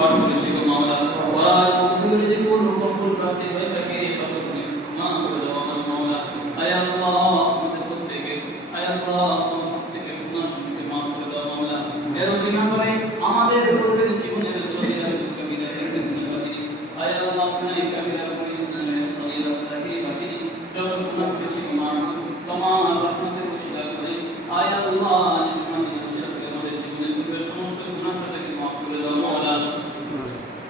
পাঠ করেছি গো মাওলা ওরা মধ্যে যদি কোন কবুল প্রাপ্তি হয়ে থাকে সকলকে ক্ষমা করে দাও আমার মাওলা আয় আল্লাহ আমাদের প্রত্যেককে আয় আল্লাহ আমাদের প্রত্যেককে গুনাহ সম্পর্কে মাফ করে দাও মাওলা এর ওসিলা করে আমাদের পূর্বের জীবনের সহিরা কবিরা গুনাহগারি আয় আল্লাহ গুনাহ কবিরা সহিরা জাহিরি বাতিনি যত গুনাহ করেছি মাফ তোমার রহমতের ওসিলা করে আয় আল্লাহ তোমাদের ওসিলা করে আমাদের জীবনের পূর্বের সমস্ত গুনাহ থেকে মাফ করে দাও মাওলা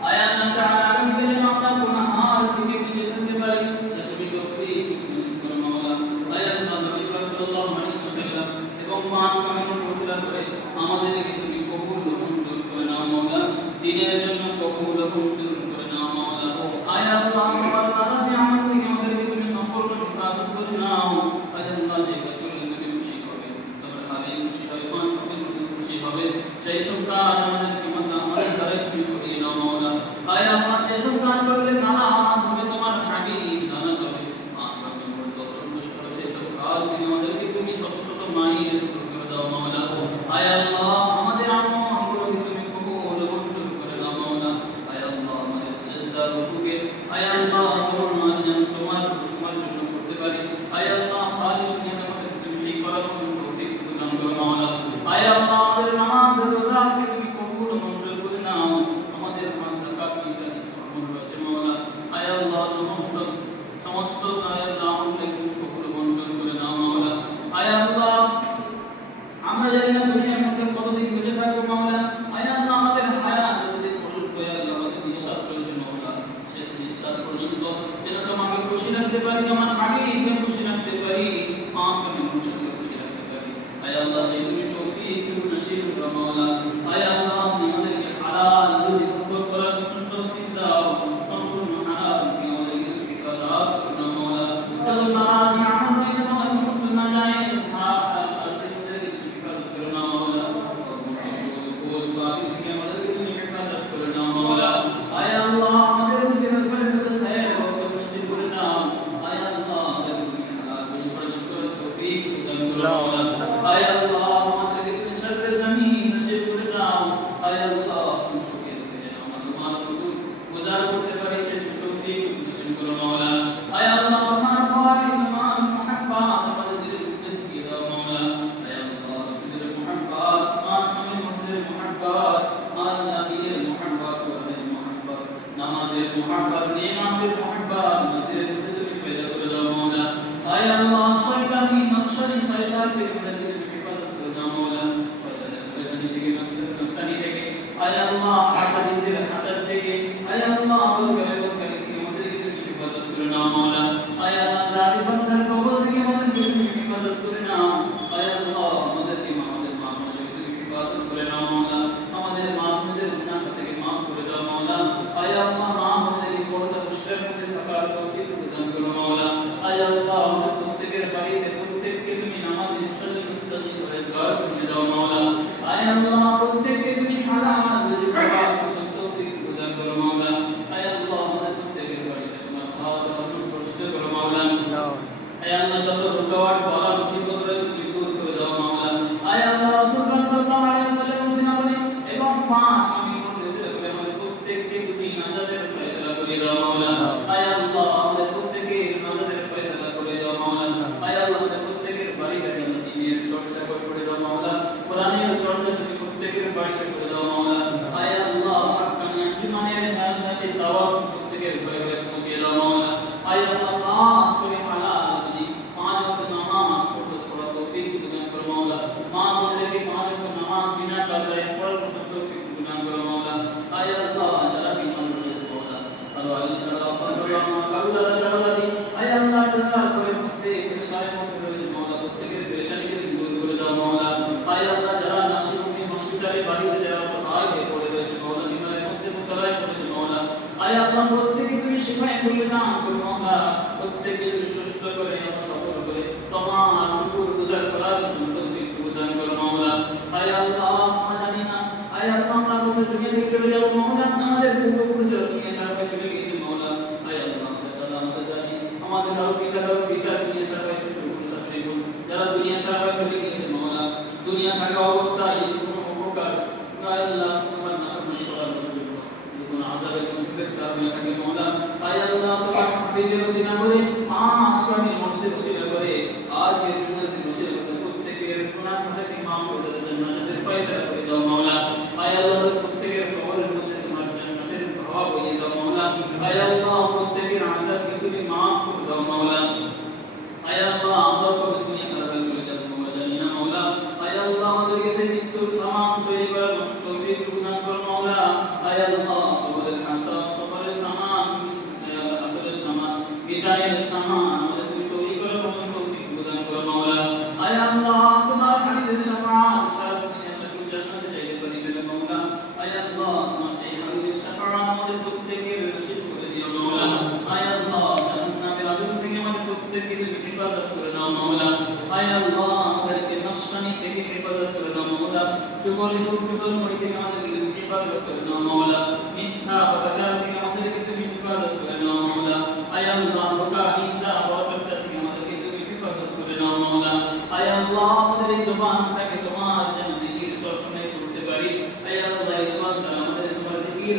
আয় আল্লাহ তাআলা আমি বলি আমরা গুনাহগার থেকে বেঁচে থাকতে পারি যা তুমি তৌফিক নসিব করো মাওলা আয় আল্লাহ নবী সাল্লাল্লাহু আলাইহি ওয়াসাল্লাম এবং পাঁচ কামের ওসিলা করে আমাদেরকে তুমি কবুল ও মঞ্জুর করে নাও মাওলা দ্বীনের জন্য কবুল ও মঞ্জুর করে নাও মাওলা আয় আল্লাহ তোমার নারাজি আমল থেকে আমাদেরকে তুমি সম্পূর্ণ হেফাজত করে নাও আয় আল্লাহ যে কাজ করলে তুমি খুশি হবে তোমার হাবিব খুশি হবে পাঁচ কামের ওসিলা খুশি হবে সেই সব কাজ আমাদেরকে আমাদের দ্বারা তুমি করিয়ে নাও মাওলা আয় আল্লাহ এসব কাজ করলে নারাজ হবে তোমার হাবিব নারাজ হবে পাঁচ কামের ওসিলা সন্তুষ্ট করে সেই সব কাজ থেকে আমাদেরকে তুমি শত শত মাইল দূর করে দাও মাওলা আয় আল্লাহ আমাদের আমলগুলোকে তুমি কবুল ও মঞ্জুর করে দাও মাওলা আয় আল্লাহ আমাদের সিজদা রুকুকে আয় আল্লাহ তোমার জন্য করতে পারি আয় আল্লাহ খালিস নিয়তে আমাদের তুমি সেই করার জন্য তৌফিক প্রদান করো মাওলা আয় আল্লাহ আমাদের নামাজ ও রোজাকে তুমি কবুল ও মঞ্জুর করে নাও আমাদের হজ যাকাত ইত্যাদি কর্ম রয়েছে মাওলা আয় আল্লাহ সমস্ত আয় আল্লাহ আমলকে তুমি কবুল ও মঞ্জুর করে নাও মাওলা আয় আল্লাহ আমরা জানি না দুনিয়ার মধ্যে কতদিন বেঁচে থাকবো মাওলা আয় আল্লাহ আমাদের হায়াত যতদিন পর্যন্ত আয় আল্লাহ আমাদের নিঃশ্বাস রয়েছে মাওলা শেষ নিঃশ্বাস পর্যন্ত যেন তোমাকে খুশি রাখতে পারি তোমার হাবিবকে খুশি রাখতে পারি পাঁচ কামের ওসিলাকে খুশি রাখতে পারি আয় আল্লাহ সেই তুমি তৌফিক নসিব করো মাওলা আয় আল্লাহ আপনি আমাদেরকে হালাল রুজি ভোগ করার তৌফিক দাও সম্পূর্ণ হালাল থেকে আমাদেরকে তুমি হেফাজত করো মাওলা যত নারাজি আমল রয়েছে মাওলা সমস্ত নাজায়েজ হারাম কাজ থেকে আমাদেরকে তুমি হেফাজত করো না মাওলা কোস বাকি থেকে আমাদেরকে তুমি হেফাজত করো না মাওলা আয় আল্লাহ আমাদের রুজি রোজগারের মধ্যে খায়ের বরকত নসিব করে দাও আয় আল্লাহ আমাদেরকে তুমি হালাল রুজি উপার্জন করার তৌফিক প্রদান করো মাওলা আয় আল্লাহ আমাদেরকে তুমি সরকার জমিন নসিব করে দাও আয় আল্লাহ তুমি সুখে দুঃখে যেন আমরা তোমার শুকর গুজার করতে পারি সেই তৌফিক নসিব করো মাওলা আয় আল্লাহ তোমার ভয় তোমার মুহাব্বত আমাদের দিলের মধ্যে ঢুকিয়ে দাও মাওলা আয় আল্লাহ রাসূলের মুহাব্বত পাঁচ কামের ওসিলার মুহাব্বত আল্লাহ দ্বীনের মুহাব্বত কোরআনের মুহাব্বত নামাজের মুহাব্বত নেমাতের মুহাব্বত আমাদের মধ্যে তুমি পয়দা করে দাও মাওলা আয় আল্লাহ শয়তানি নফসানি খায়সাত থেকে আমাদেরকে তুমি হেফাজত করে দাও মাওলা শয়তানি থেকে নফসানি থেকে আয় আল্লাহ হাসাদীদের হাসাদ থেকে আয় আল্লাহ বলকারী থেকে আমাদেরকে তুমি হেফাজত করে নাও মাওলা আয় আল্লাহ জালিম বাদশার কবল থেকে আমাদেরকে তুমি হেফাজত করে নাও আয় আল্লাহ আমাদেরকে আমাদের মা বোনদেরকে তুমি হেফাজত করে নাও মাওলা আমাদের মা বোনদের গুনাহ থেকে মাফ করে দাও মাওলা আয় আল্লাহ মা বোনদেরকে পর্দা পরিষ্কার করে থাকার তৌফিক প্রদান করো মাওলা আয় আল্লাহ আমাদের প্রত্যেকের বাড়িতে প্রত্যেককে তুমি নামাজি মুসল্লি মুত্তাকি পরহেজগার বানিয়ে দাও মাওলা আয় আল্লাহ প্রত্যেককে তুমি হালাল রুজি খাওয়ার তৌফিক প্রদান করো মাওলা আয় আল্লাহ আমাদের প্রত্যেকের বাড়িতে তোমার খাস রহমত বর্ষিত করো মাওলা আয় আল্লাহ যত রুকাওয়াট বালা মুসিবত রয়েছে তুমি দূর করে দাও মাওলা আয় আল্লাহ রাসূল সাল্লাল্লাহু আলাইহি ওয়াসাল্লাম সিনাবলি এবং পাঁচ আমি বলতেছি আমাদের প্রত্যেককে তুমি নাজাতের ফয়সালা করে দাও মাওলা আয় আল্লাহ আমাদের প্রত্যেককে নাজাতের ফয়সালা করে দাও মাওলা আয় আল্লাহ আমাদের প্রত্যেকের বাড়ি বাড়ি আল্লাহ দ্বীনের চর্চা করে দাও মাওলা কোরআনের চর্চা তুমি প্রত্যেকের বাড়িতে করে দাও মাওলা আয় আল্লাহ হাক্কানি আঞ্জুমানের আল্লাহ সেই দাওয়াত প্রত্যেকের ঘরে ঘরে পৌঁছে দাও মাওলা আয় আল্লাহ খাস করে হালাল রুজি পাঁচ ওয়াক্ত নামাজ পড়ার তৌফিক প্রদান করো মাওলা মা বোনদেরকে পাঁচ ওয়াক্ত নামাজ বিনা কাজায় পড়ার তৌফিক প্রদান করো মাওলা আয় আল্লাহ যারা বিমান রয়েছে মাওলা আল্লাহ আয় আল্লাহ যারা ঘরের মধ্যে পেরেশানির মধ্যে রয়েছে মাওলা প্রত্যেকের পেরেশানিকে দূর করে দাও মাওলা আয় আল্লাহ যারা নাসিরুদ্দিন হসপিটালে বাড়িতে যারা অসহায় হয়ে পড়ে রয়েছে মাওলা বিমানের মধ্যে মুবতালায় পড়েছে মাওলা আয় আল্লাহ প্রত্যেককে তুমি শিফায়ে কুল্লি দান করো মাওলা প্রত্যেককে তুমি সুস্থ করে আল্লাহ সফল করে তোমার শুকর গুজার করার তৌফিক প্রদান করো মাওলা আয় আল্লাহ আমরা জানি না আয় আল্লাহ আমরা আমাদের দুনিয়া থেকে চলে যাব মাওলা আমাদের পূর্বপুরুষরা দুনিয়া ছাড়া চলে গিয়েছে মাওলা আয় আল্লাহ আমাদের দাদা আমাদের দাদি আমাদের আরো পিতা দুনিয়া ছাড়া যারা দুনিয়া ছাড়া চলে গিয়েছে মাওলা দুনিয়া থাকা অবস্থায় কোনো উপকার আল্লাহ তোমার নাফরমানি করার হয়ে থাকে মওলা আয় আল্লাহ তোমার হাবিবের ওসিলা করে পাঁচ ওয়াক্তের নামাজের ওসিলা করে আজকের জুমার ওসিলা করে প্রত্যেকের গুনাহ খাতাকে maaf করে দাও জান্নাতের ফয়সালা করে দাও মওলা আয় আল্লাহ প্রত্যেকের কবরের মধ্যে তোমার জান্নাতের প্রভাব হয়ে দাও মওলা আয় আল্লাহ প্রত্যেকের আযাবকে তুমি maaf করে দাও মওলা আয় আল্লাহ আমরা কবে দুনিয়া ছাড়া চলে যাব মওলা জানি না মওলা আয় আল্লাহ আমাদেরকে সেই মৃত্যুর সামান তৈরি করার তৌফিক প্রদান করো মওলা আয় আল্লাহ কবরের হাসাব কবরের সামান আসলের সামান বিজায়ের সামান আমাদের তুমি তৈরি করার তৌফিক প্রদান করো মওলা আয় আল্লাহ তোমার হাবিবের শাফাআত ছাড়া তুমি আমরা কেউ জান্নাতে যাইতে পারিবে না মওলা আয় আল্লাহ তোমার সেই হাবিবের শাফাআত আমাদের প্রত্যেকের নসিব করে দিও মওলা আয় আল্লাহ জাহান্নামের আগুন থেকে আমাদের প্রত্যেককে তুমি হেফাজত করে নাও মওলা আয় আল্লাহ আমাদেরকে নফসানি থেকে হেফাজত করে নাও মওলা চুগলখড়ি থেকে আমাদেরকে তুমি হেফাজত করে নাও মওলা মিথ্যা অপপ্রচার থেকে আমাদেরকে তুমি হেফাজত করে নাও মওলা আয় আল্লাহ ধোঁকা নিন্দা পরচর্চা থেকে আমাদেরকে তুমি হেফাজত করে নাও মওলা আয় আল্লাহ আমাদের এই জবানটাকে তোমার যেন জিকির সবসময় করতে পারি আয় আল্লাহ এই জবানটা আমাদের তোমার জিকির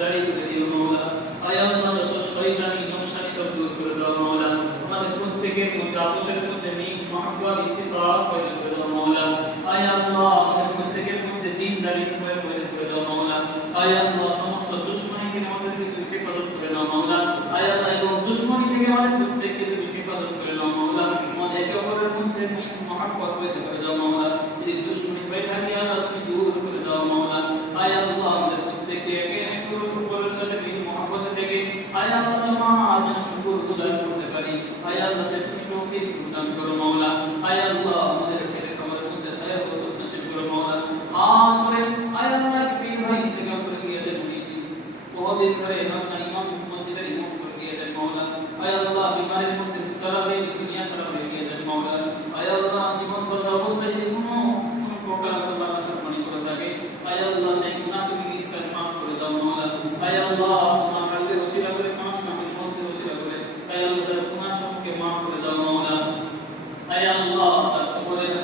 জারি করে দিও মওলা আয় আল্লাহ যত শয়তানি নফসানি সব দূর করে দাও মওলা আমাদের প্রত্যেকের মধ্যে আপসের মধ্যে মিল মহব্বত ইত্তেফাক পয়দা করে দাও মওলা আয় আল্লাহ আমাদের প্রত্যেকের মধ্যে দ্বীনদারি পয়দা করে দাও মওলা আয় আল্লাহ সমস্ত দুশমনী থেকে আমাদেরকে তুমি হেফাজত করে নাও মওলা আয় আল্লাহ এবং দুশমনী থেকে আমাদের প্রত্যেককে তুমি হেফাজত করে নাও মওলা আমাদের একে অপরের মধ্যে মিল মহব্বত পয়দা করে দাও মওলা যদি দুশমনী হয়ে থাকে আল্লাহ তুমি দূর করে দাও মওলা আয় আল্লাহ আমাদের প্রত্যেককে একে অপরের সাথে মিল মহব্বত থেকে আয় আল্লাহ তোমার যেন শুকর গুজার করতে পারি আয় আল্লাহ সে তুমি তৌফিক প্রদান করো মওলা আয় আল্লাহ আমাদের ছেলে খাবারের মধ্যে সায়া বরকত নসিব করো মওলা খাস করে আয় আল্লাহ পীর ভাই ইন্তেকাল করে গিয়েছেন বহুদিন ধরে ইমাম মসজিদের ইমাম করে গিয়েছেন মওলা আয় আল্লাহ বিমারের মধ্যে মুবতলা হয়ে দুনিয়া ছাড়া হয়ে গিয়েছেন মওলা আয় আল্লাহ জীবন দশা অবস্থায় যদি কোনো প্রকার তোমার নাফরমানি করে থাকে আয় আল্লাহ সেই গুনাহ তুমি মাফ করে দাও মওলা আয় আল্লাহ তোমার হাবিবের ওসিলা করে পাঁচ নামের মসজিদ ওসিলা করে আয় আল্লাহ তার গুনাহ সমূহকে মাফ করে দাও মওলা আয় আল্লাহ তার কবরের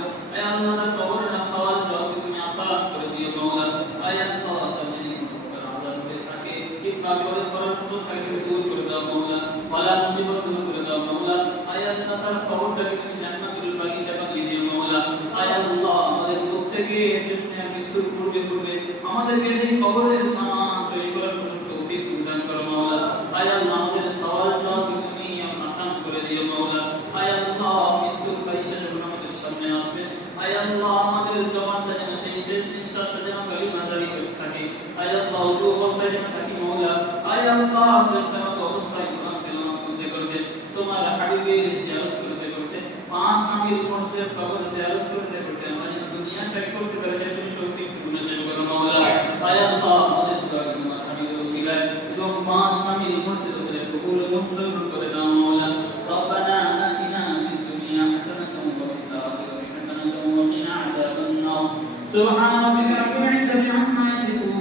সওয়াল জবাব তুমি আসান করে দিও মওলা আয় আল্লাহ তার যদি কোনো প্রকার আযাব হয়ে থাকে কিংবা কবরের মতো থাকে দূর করে দাও মওলা বালা মুসিবত দূর করে দাও মওলা আয় আল্লাহ তার কবরটাকে তুমি জান্নাতুল বাগিচা বানিয়ে দিও মওলা আয় আল্লাহ আমাদের প্রত্যেকের জন্য মৃত্যুর পূর্বে আমাদেরকে সেই কবরের সামান তৈরি করার তৌফিক প্রদান করো মওলা আয় আল্লাহ আমাদের সওয়াল জবাব তুমি আসান করে দিও মওলা আয় আল্লাহ মৃত্যুর ফয়সালা যখন আমাদের সামনে আসবে আয় আল্লাহ আমাদের জবানটা যেন সেই শেষ নিঃশ্বাসটা যেন কালিমা জারি হয়ে থাকে আয় আল্লাহ ওযু অবস্থায় যেন থাকি মওলা আয় আল্লাহ শেষতম অবস্থায় কোরআন তেলাওয়াত করতে করতে তোমার হাবিবের জিয়ারত করতে করতে পাঁচ নবীর মুর্শিদের কবর জিয়ারত করতে করতে আমরা যেন দুনিয়া ত্যাগ করতে পারি সেই তৌফিক নসিব করো মওলা আয় আল্লাহ আমাদের দোয়া তোমার হাবিবের ওসিলায় এবং পাঁচ নবীর মুর্শিদের কবুল মঞ্জুর করে দাও মওলা রব্বানা আতিনা ফিদ দুনিয়া হাসানাতাও ওয়া ফিল আখিরাতি হাসানাতাও ওয়া কিনা আযাবান নার সুবহান রাব্বিকা রাব্বিল ইজ্জাতি আম্মা ইয়াসিফুন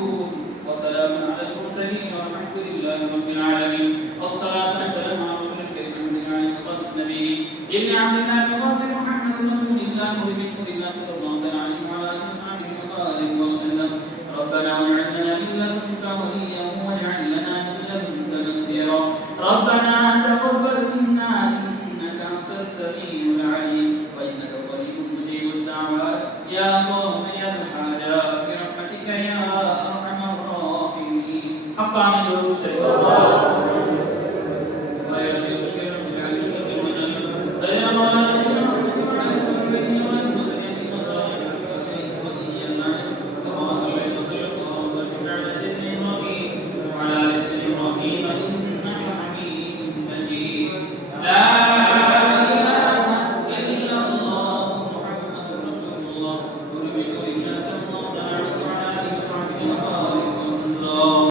ওয়া সালামুন আলাল মুরসালিন ওয়ালহামদুলিল্লাহি রাব্বিল আলামিন والصلاه والسلام على رسول الكريم محمد خاتم النبيين ابن عبد الله القاسم محمد رسول الله ونبي الله صلى الله عليه وعلى اله وصحبه وبارك وسلم ربنا واجعلنا من لدنك وليا واجعل لنا من لدنك نصيرا ربنا تقبل منا انك انت السميع العليم وانك قريب مجيب الدعوات يا قاضي الحاجات برحمتك يا ارحم الراحمين حق عن الرسل